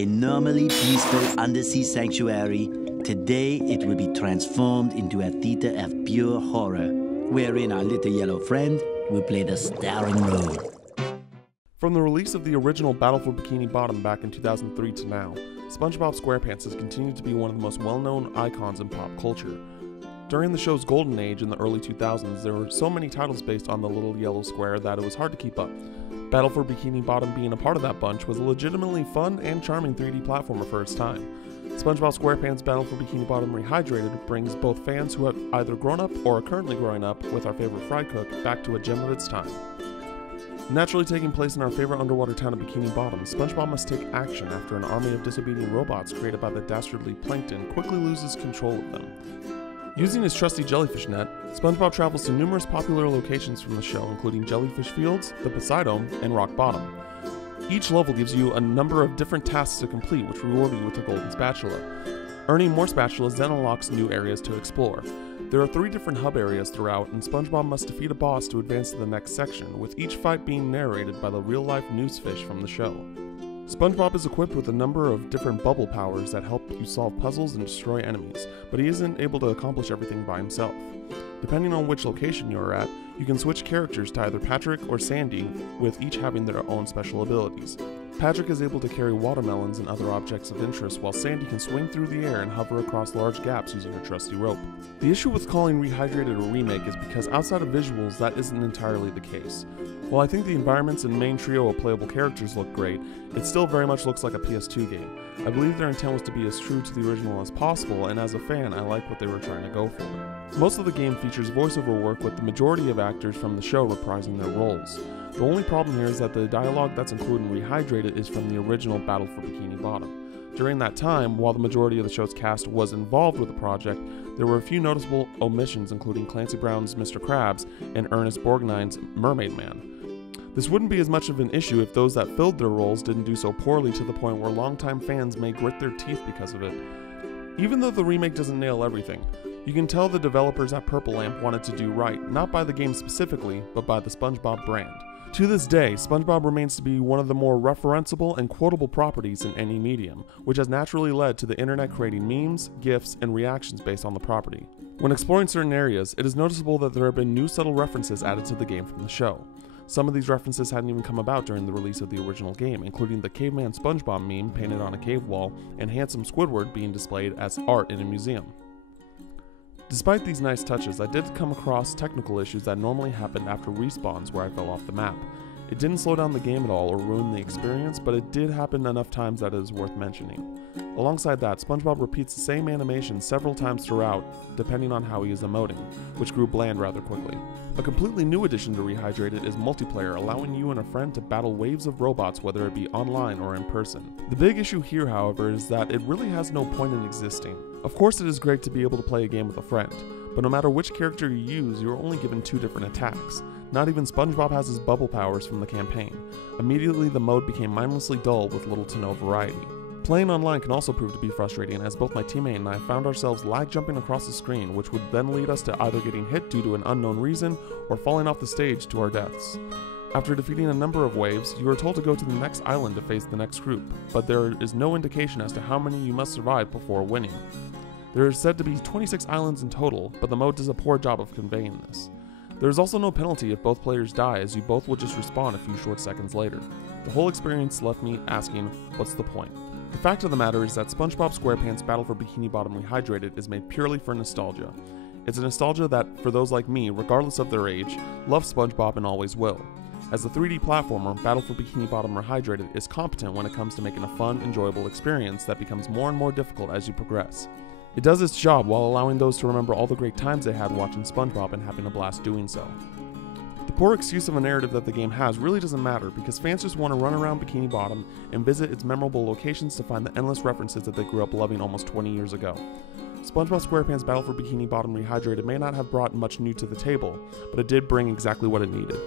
a normally peaceful undersea sanctuary, today it will be transformed into a theater of pure horror, wherein our little yellow friend will play the starring role. From the release of the original Battle for Bikini Bottom back in 2003 to now, SpongeBob SquarePants has continued to be one of the most well-known icons in pop culture. During the show's golden age in the early 2000s, there were so many titles based on the little yellow square that it was hard to keep up. Battle for Bikini Bottom being a part of that bunch was a legitimately fun and charming 3D platformer for its time. SpongeBob SquarePants Battle for Bikini Bottom Rehydrated brings both fans who have either grown up or are currently growing up with our favorite fry cook back to a gem of its time. Naturally taking place in our favorite underwater town of Bikini Bottom, SpongeBob must take action after an army of disobedient robots created by the dastardly Plankton quickly loses control of them. Using his trusty jellyfish net, SpongeBob travels to numerous popular locations from the show, including Jellyfish Fields, the Poseidon, and Rock Bottom. Each level gives you a number of different tasks to complete, which reward you with a golden spatula. Earning more spatulas then unlocks new areas to explore. There are 3 different hub areas throughout, and SpongeBob must defeat a boss to advance to the next section, with each fight being narrated by the real-life newsfish from the show. SpongeBob is equipped with a number of different bubble powers that help you solve puzzles and destroy enemies, but he isn't able to accomplish everything by himself. Depending on which location you are at, you can switch characters to either Patrick or Sandy, with each having their own special abilities. Patrick is able to carry watermelons and other objects of interest, while Sandy can swing through the air and hover across large gaps using her trusty rope. The issue with calling Rehydrated a remake is because outside of visuals, that isn't entirely the case. While I think the environments and main trio of playable characters look great, it still very much looks like a PS2 game. I believe their intent was to be as true to the original as possible, and as a fan, I like what they were trying to go for. Most of the game features voiceover work, with the majority of actors from the show reprising their roles. The only problem here is that the dialogue that's included in Rehydrated is from the original Battle for Bikini Bottom. During that time, while the majority of the show's cast was involved with the project, there were a few noticeable omissions, including Clancy Brown's Mr. Krabs and Ernest Borgnine's Mermaid Man. This wouldn't be as much of an issue if those that filled their roles didn't do so poorly to the point where longtime fans may grit their teeth because of it. Even though the remake doesn't nail everything, you can tell the developers at Purple Lamp wanted to do right, not by the game specifically, but by the SpongeBob brand. To this day, SpongeBob remains to be one of the more referenceable and quotable properties in any medium, which has naturally led to the internet creating memes, GIFs, and reactions based on the property. When exploring certain areas, it is noticeable that there have been new subtle references added to the game from the show. Some of these references hadn't even come about during the release of the original game, including the Caveman SpongeBob meme painted on a cave wall and handsome Squidward being displayed as art in a museum. Despite these nice touches, I did come across technical issues that normally happen after respawns where I fell off the map. It didn't slow down the game at all or ruin the experience, but it did happen enough times that it is worth mentioning. Alongside that, SpongeBob repeats the same animation several times throughout, depending on how he is emoting, which grew bland rather quickly. A completely new addition to Rehydrated is multiplayer, allowing you and a friend to battle waves of robots, whether it be online or in person. The big issue here, however, is that it really has no point in existing. Of course, it is great to be able to play a game with a friend, but no matter which character you use, you're only given 2 different attacks. Not even SpongeBob has his bubble powers from the campaign. Immediately, the mode became mindlessly dull with little to no variety. Playing online can also prove to be frustrating, as both my teammate and I found ourselves lag jumping across the screen, which would then lead us to either getting hit due to an unknown reason or falling off the stage to our deaths. After defeating a number of waves, you are told to go to the next island to face the next group, but there is no indication as to how many you must survive before winning. There is said to be 26 islands in total, but the mode does a poor job of conveying this. There is also no penalty if both players die, as you both will just respawn a few short seconds later. The whole experience left me asking, what's the point? The fact of the matter is that SpongeBob SquarePants Battle for Bikini Bottom Rehydrated is made purely for nostalgia. It's a nostalgia that, for those like me, regardless of their age, love SpongeBob and always will. As the 3D platformer, Battle for Bikini Bottom Rehydrated is competent when it comes to making a fun, enjoyable experience that becomes more and more difficult as you progress. It does its job while allowing those to remember all the great times they had watching SpongeBob and having a blast doing so. The poor excuse of a narrative that the game has really doesn't matter, because fans just want to run around Bikini Bottom and visit its memorable locations to find the endless references that they grew up loving almost 20 years ago. SpongeBob SquarePants Battle for Bikini Bottom Rehydrated may not have brought much new to the table, but it did bring exactly what it needed.